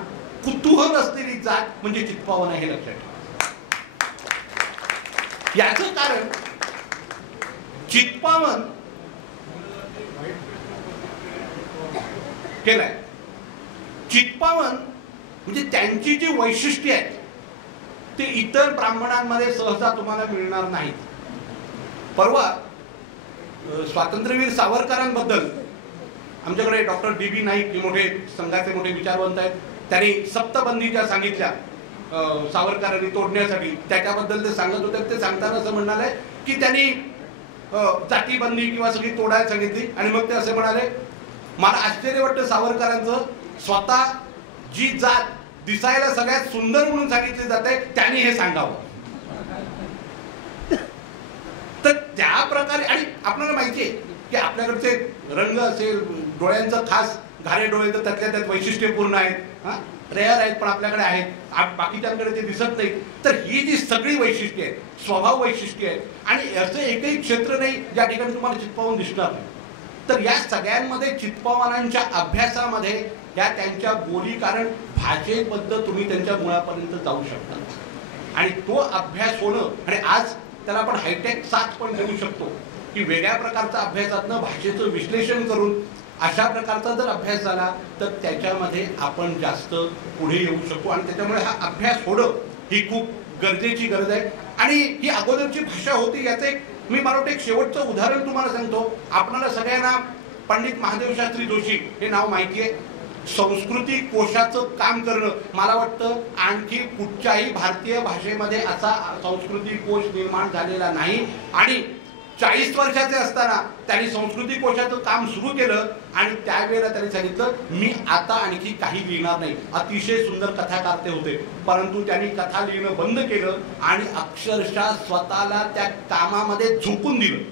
कुतूहल असलेली जात म्हणजे चित्पावन हे लक्षात ठेवा. याचं कारण चित्पावन केलाय. चित्पावन म्हणजे त्यांची जी वैशिष्ट्ये आहेत ते इतर ब्राह्मणांमध्ये सहसा तुम्हाला मिळणार नाहीत. परवा स्वातंत्र्यवीर सावरकरांबद्दल आमच्याकडे डॉक्टर DB नाईक मोठे संघाचे मोठे विचारवंत आहेत, त्यांनी सप्तबंदी ज्या सांगितल्या सावरकरांनी तोडण्यासाठी, त्याच्याबद्दल ते सांगत होते. ते सांगताना असं म्हणाले की त्यांनी जातीबंदी किंवा सगळी तोडायला सांगितली आणि मग ते असे म्हणाले, मला आश्चर्य वाटतं सावरकरांचं, स्वतः जी जात दिसायला सगळ्यात सुंदर म्हणून सांगितली जाते त्यांनी हे सांगावं. तर त्या प्रकारे, आणि आपल्याला माहिती आहे की आपल्याकडचे रंग असेल, डोळ्यांचं खास घारे डोळे तर त्यातल्या त्यात वैशिष्ट्यपूर्ण आहेत, रेअर आहेत पण आपल्याकडे आहेत, बाकीच्यांकडे ते दिसत नाही. तर ही जी सगळी वैशिष्ट्ये आहेत, स्वभाव वैशिष्ट्ये आहेत, आणि याचं एकही क्षेत्र नाही ज्या ठिकाणी तुम्हाला चित्पावन दिसणार नाही. तर या सगळ्यांमध्ये चित्पावनांच्या अभ्यासामध्ये या त्यांच्या बोली, कारण भाषेबद्दल तुम्ही त्यांच्या मुळापर्यंत जाऊ शकता आणि तो अभ्यास होणं, आणि आज त्याला आपण हायटेक साथ पण देऊ शकतो की वेगळ्या प्रकारचा अभ्यासातनं भाषेचं विश्लेषण करून अशा प्रकारचा जर अभ्यास झाला तर त्याच्यामध्ये आपण जास्त पुढे येऊ शकतो. आणि त्याच्यामुळे हा अभ्यास होणं ही खूप गरजेची गरज आहे. आणि ही अगोदरची भाषा होती, याचं एक मी मला वाटतं एक शेवटचं उदाहरण तुम्हाला सांगतो. आपल्याला सगळ्यांना पंडित महादेव शास्त्री जोशी हे नाव माहिती आहे. संस्कृती कोशाचं काम करणं, मला वाटतं आणखी कुठच्याही भारतीय भाषेमध्ये असा संस्कृती कोश निर्माण झालेला नाही. आणि 40 वर्षाचे असताना त्यांनी संस्कृती कोशाचं काम सुरू केलं आणि त्यावेळेला त्यांनी सांगितलं, मी आता आणखी काही लिहिणार नाही. अतिशय सुंदर कथाकार ते होते, परंतु त्यांनी कथा लिहिणं बंद केलं आणि अक्षरशः स्वतःला त्या कामामध्ये झोकून दिलं.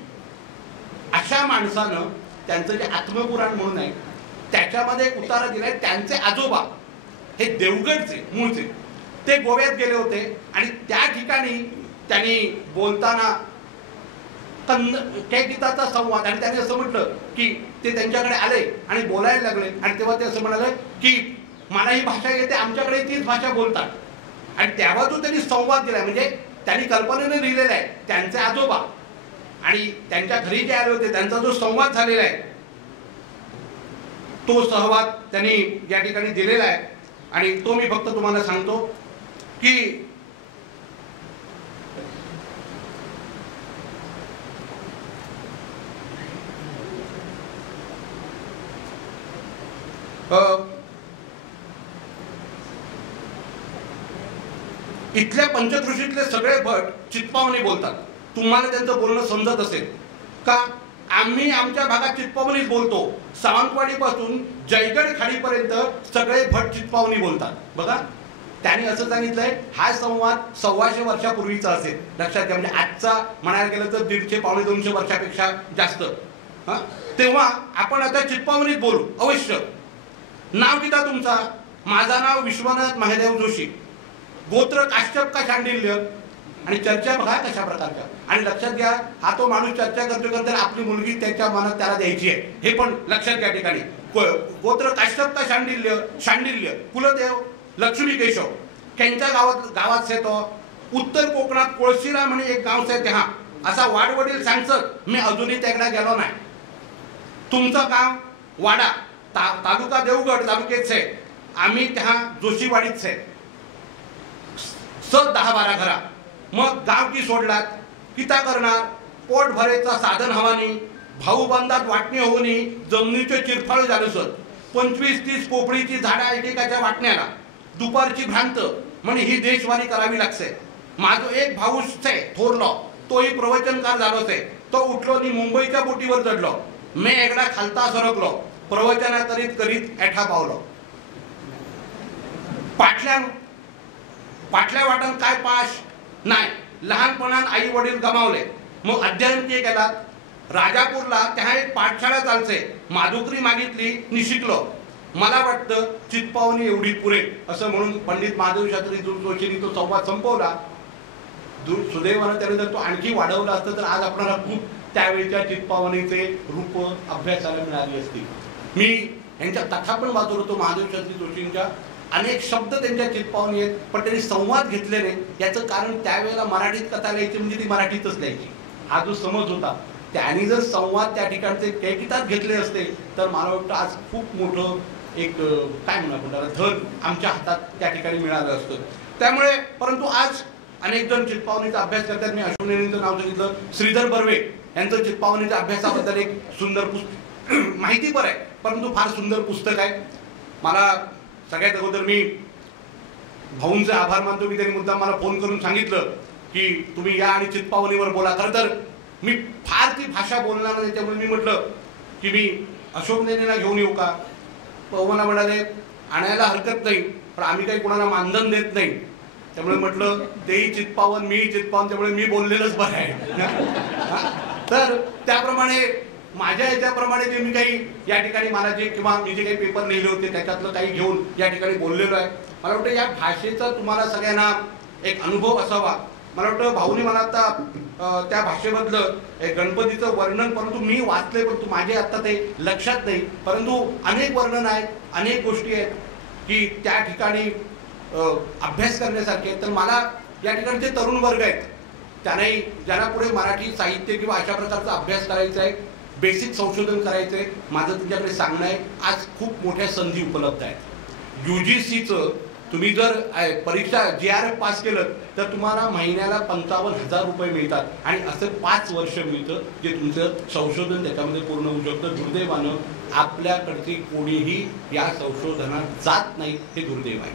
अशा माणसानं त्यांचं जे आत्मपुराण म्हणून आहे त्याच्यामध्ये एक उतारा दिलाय. त्यांचे आजोबा हे देवगडचे मूळचे, ते गोव्यात गेले होते आणि त्या ठिकाणी त्यांनी बोलताना त्या गीताचा संवाद, आणि त्यांनी असं म्हटलं की ते त्यांच्याकडे आले आणि बोलायला लागले आणि तेव्हा ते असं म्हणाले की मला ही भाषा येते, आमच्याकडे तीच भाषा बोलतात. आणि तेव्हा जो त्यांनी संवाद दिलाय, म्हणजे त्यांनी कल्पनेने लिहिलेला आहे, त्यांचे आजोबा आणि त्यांच्या घरी जे आले होते त्यांचा जो संवाद झालेला आहे तो संवाद त्यांनी या ठिकाणी दिलेला आहे. आणि तो मी फक्त तुम्हाला सांगतो की इथल्या पंचकृषीतले सगळे भट चित्पावनी बोलतात. तुम्हाला त्यांचं बोलणं समजत असेल का? आम्ही आमच्या भागात चित्पावनीच बोलतो. सावंतवाडी पासून जयगड खाडीपर्यंत सगळे भट चित्पावनी बोलतात. बघा, त्यांनी असं सांगितलंय, हा संवाद 125 वर्षापूर्वीचा असेल. लक्षात घ्या, म्हणजे आजचा म्हणायला गेलं तर 150-200 वर्षापेक्षा जास्त. तेव्हा आपण आता चित्पावनीत बोलू अवश्य. नाव किती तुमचा? माझा नाव विश्वनाथ महादेव जोशी. गोत्र काश्यप का शांडिल्य. आणि चर्चा बघा कशा प्रकारच्या. आणि लक्षात घ्या, हा तो माणूस चर्चा करतो आपली मुलगी त्याच्या मनात त्याला द्यायची आहे, हे पण लक्षात घ्या. ठिकाणी गोत्र काश्यप का शांडिल्य. शांडिल्य कुलदेव लक्ष्मी केशव त्यांच्या गावात येतो. उत्तर कोकणात कोळशिरा म्हणे एक गाव आहे, हा असा वाडवडील सांगत मी अजूनही त्याकडे गेलो नाही. तुमचं गाव वाडा, तालुका देवगड तालुक्याच आहे. आम्ही त्या जोशीवाडीच आहे. 10-12 घरा. मग गाव की सोडलात किता करणार? पोट भरेचा साधन हवानी, भाऊ बंधात वाटणी होऊनी, जमिनीचे चिरफाळ झालं सर. 25-30 पोपळीची झाडं एकेकाच्या वाटण्याला, दुपारची भ्रांत म्हणजे ही देशवारी करावी लागते. माझो एक भाऊच आहे थोरलो, तोही प्रवचनकार झालोच आहे. तो उठलो आणि मुंबईच्या बोटीवर चढलो. मी एकदा खालता सरकलो, प्रवचना करीत करीत एठा पावलो. पाटल्या वाटण काय पाश नाही. लहानपणात आई वडील गमावले, मग अध्ययन के केलात. राजापूरला त्या एक पाठशाळा चालते. माधुकरी मागितली नि शिकलो. मला वाटतं चितपावनी एवढी पुरे असं म्हणून पंडित माधवशास्त्री जोशींनी तो संवाद संपवला. सुदैवानं त्याने जर तो आणखी वाढवला असतं तर आज आपल्याला खूप त्यावेळेच्या चितपावनीचे रूप अभ्यासाला मिळाली असती. मी यांच्या कथा पण वाचत होतो माधवशास्त्री जोशींच्या. अनेक शब्द त्यांच्या चितपावनी आहेत, पण त्यांनी संवाद घेतले नाही. याचं कारण त्यावेळेला मराठीत कथा लिहायची म्हणजे ती मराठीतच लिहायची. हा जो समज होता, त्यांनी जर संवाद त्या ठिकाणचे कैकितात घेतले असते तर मला वाटतं आज खूप मोठं एक काय म्हणू आपण त्याला धन आमच्या हातात त्या ठिकाणी मिळालं असतं. त्यामुळे परंतु आज अनेक जण चितपावनीचा अभ्यास करतात. मी अश्विनींचं नाव सांगितलं, श्रीधर बर्वे यांचं चितपावनीच्या अभ्यासाबद्दल एक सुंदर पुस्तक माहिती पण आहे, परंतु फार सुंदर पुस्तक आहे. मला सगळ्यात अगोदर मी भाऊंचे आभार मानतो की त्यांनी मुद्दाम मला फोन करून सांगितलं की तुम्ही या आणि चितपावनीवर बोला. खरं तर मी फार ती भाषा बोलणार नाही, त्यामुळे मी म्हटलं की मी अशोक नेनेला घेऊन येऊ का. पवना म्हणाले आणायला हरकत नाही, पण आम्ही काही कोणाला मानधन देत नाही. त्यामुळे म्हटलं तेही चितपावन मीही चितपावन, त्यामुळे मी बोललेलंच बरं आहे. तर त्याप्रमाणे माझ्या याच्याप्रमाणे जे मी काही या ठिकाणी मला जे किंवा मी जे काही पेपर लिहिले होते त्याच्यातलं काही घेऊन या ठिकाणी बोललेलो आहे. मला वाटतं या भाषेचा तुम्हाला सगळ्यांना एक अनुभव असावा. मला वाटतं भाऊनी मला आता त्या भाषेमधलं गणपतीचं वर्णन, परंतु मी वाचले परंतु माझे आता ते लक्षात नाही, परंतु अनेक वर्णन आहेत, अनेक गोष्टी आहेत की त्या ठिकाणी अभ्यास करण्यासारखे. तर मला या ठिकाणी जे तरुण वर्ग आहेत त्यांनाही ज्यांना पुढे मराठी साहित्य किंवा अशा प्रकारचा अभ्यास करायचा आहे, बेसिक संशोधन करायचं आहे, माझं तुमच्याकडे सांगणं आहे. आज खूप मोठ्या संधी उपलब्ध आहेत. UGCचं तुम्ही जर परीक्षा GRF पास केलं तर तुम्हाला महिन्याला 55,000 रुपये मिळतात आणि असं 5 वर्ष मिळतं जे तुमचं संशोधन त्याच्यामध्ये पूर्ण होऊ शकतं. दुर्दैवानं आपल्याकडचे कोणीही या संशोधनात जात नाही, हे दुर्दैव आहे.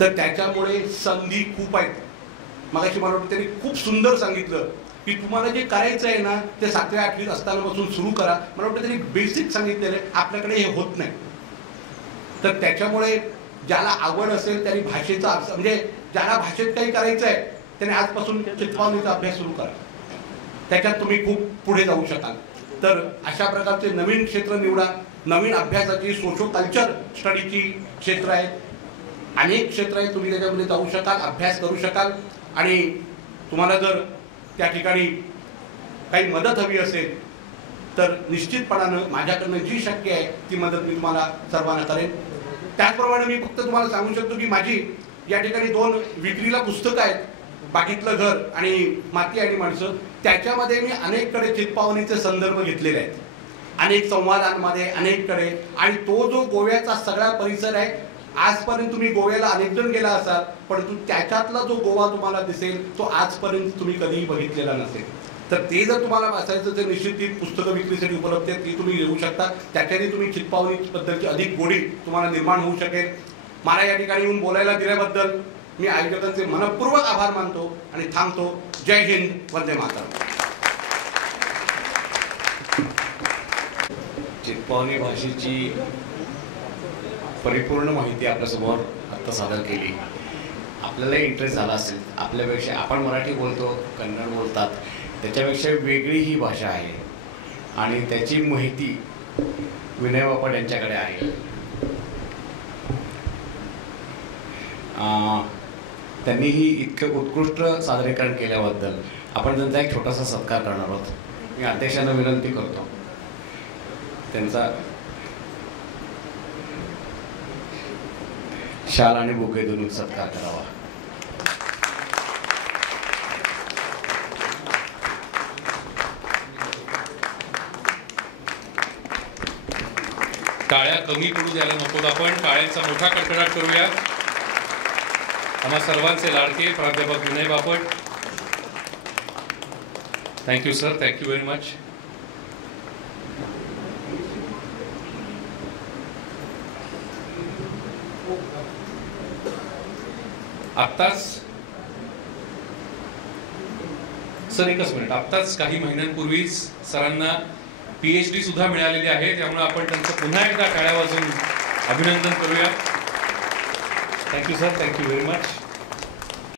तर त्याच्यामुळे संधी खूप आहेत. मगाशी मला वाटतं त्यांनी खूप सुंदर सांगितलं की तुम्हाला जे करायचं आहे ना ते 7वी 8वीत असतानापासून सुरू करा. मला वाटतं त्यांनी बेसिक सांगितलेलं आहे, आपल्याकडे हे होत नाही. तर त्याच्यामुळे ज्याला आवड असेल त्यांनी भाषेचा म्हणजे ज्याला भाषेत काही करायचं आहे त्याने आजपासून चितपावनीचा अभ्यास सुरू करा. त्याच्यात तुम्ही खूप पुढे जाऊ शकाल. तर अशा प्रकारचे नवीन क्षेत्र निवडा. नवीन अभ्यासाची सोशो कल्चर स्टडीची क्षेत्र आहेत, अनेक क्षेत्र आहेत, तुम्ही त्याच्यामध्ये जाऊ शकाल, अभ्यास करू शकाल. आणि तुम्हाला जर त्या ठिकाणी काही मदत हवी असेल तर निश्चितपणानं माझ्याकडनं जी शक्य आहे ती मदत मी तुम्हाला सर्वांना करेन. त्याचप्रमाणे मी फक्त तुम्हाला सांगू शकतो की माझी या ठिकाणी 2 विक्रीला पुस्तकं आहेत, बाकीतलं घर आणि माती आणि माणसं. त्याच्यामध्ये मी अनेककडे चितपावनीचे संदर्भ घेतलेले आहेत, अनेक संवादांमध्ये अनेककडे. आणि तो जो गोव्याचा सगळा परिसर आहे, आजपर्यंत तुम्ही गोव्याला अनेक जण गेला असाल, परंतु त्याच्यातला जो गोवा तुम्हाला दिसेल तो आजपर्यंत तुम्ही कधीही बघितलेला नसेल. तर ते जर तुम्हाला वाचायचं तर निश्चित ती पुस्तकं विक्रीसाठी उपलब्ध आहेत, ती तुम्ही घेऊ शकता. त्याच्याने तुम्ही चितपावनीबद्दलची अधिक गोडी तुम्हाला निर्माण होऊ शकेल. मला या ठिकाणी येऊन बोलायला दिल्याबद्दल मी आयोजकांचे मनपूर्वक आभार मानतो आणि थांबतो. जय हिंद, वंदे मातरम. चितपावनी भाषेची परिपूर्ण माहिती आपल्यासमोर आत्ता सादर केली. आपल्याला इंटरेस्ट झाला असेल, आपल्यापेक्षा आपण मराठी बोलतो, कन्नड बोलतात, त्याच्यापेक्षा वेगळी ही भाषा आहे आणि त्याची माहिती विनय बापट यांच्याकडे आहे. त्यांनी ही इतकं उत्कृष्ट सादरीकरण केल्याबद्दल आपण त्यांचा एक छोटासा सत्कार करणार आहोत. मी अध्यक्षांना विनंती करतो त्यांचा शाल आणि बुके देऊन सत्कार करावा. टाळ्या कमी पडू द्यायला नको, आपण टाळ्यांचा मोठा कडकडाट करूया. आम्हा सर्वांचे लाडके प्राध्यापक Vinay Bapat. Thank you sir, thank you very much. आत्ताच सर एकच मिनिट, आत्ताच काही महिन्यांपूर्वीच सरांना PhD सुद्धा मिळालेली आहे, त्यामुळे आपण त्यांचं पुन्हा एकदा टाळ्या वाजवून अभिनंदन करूया. Thank you sir, thank you very much.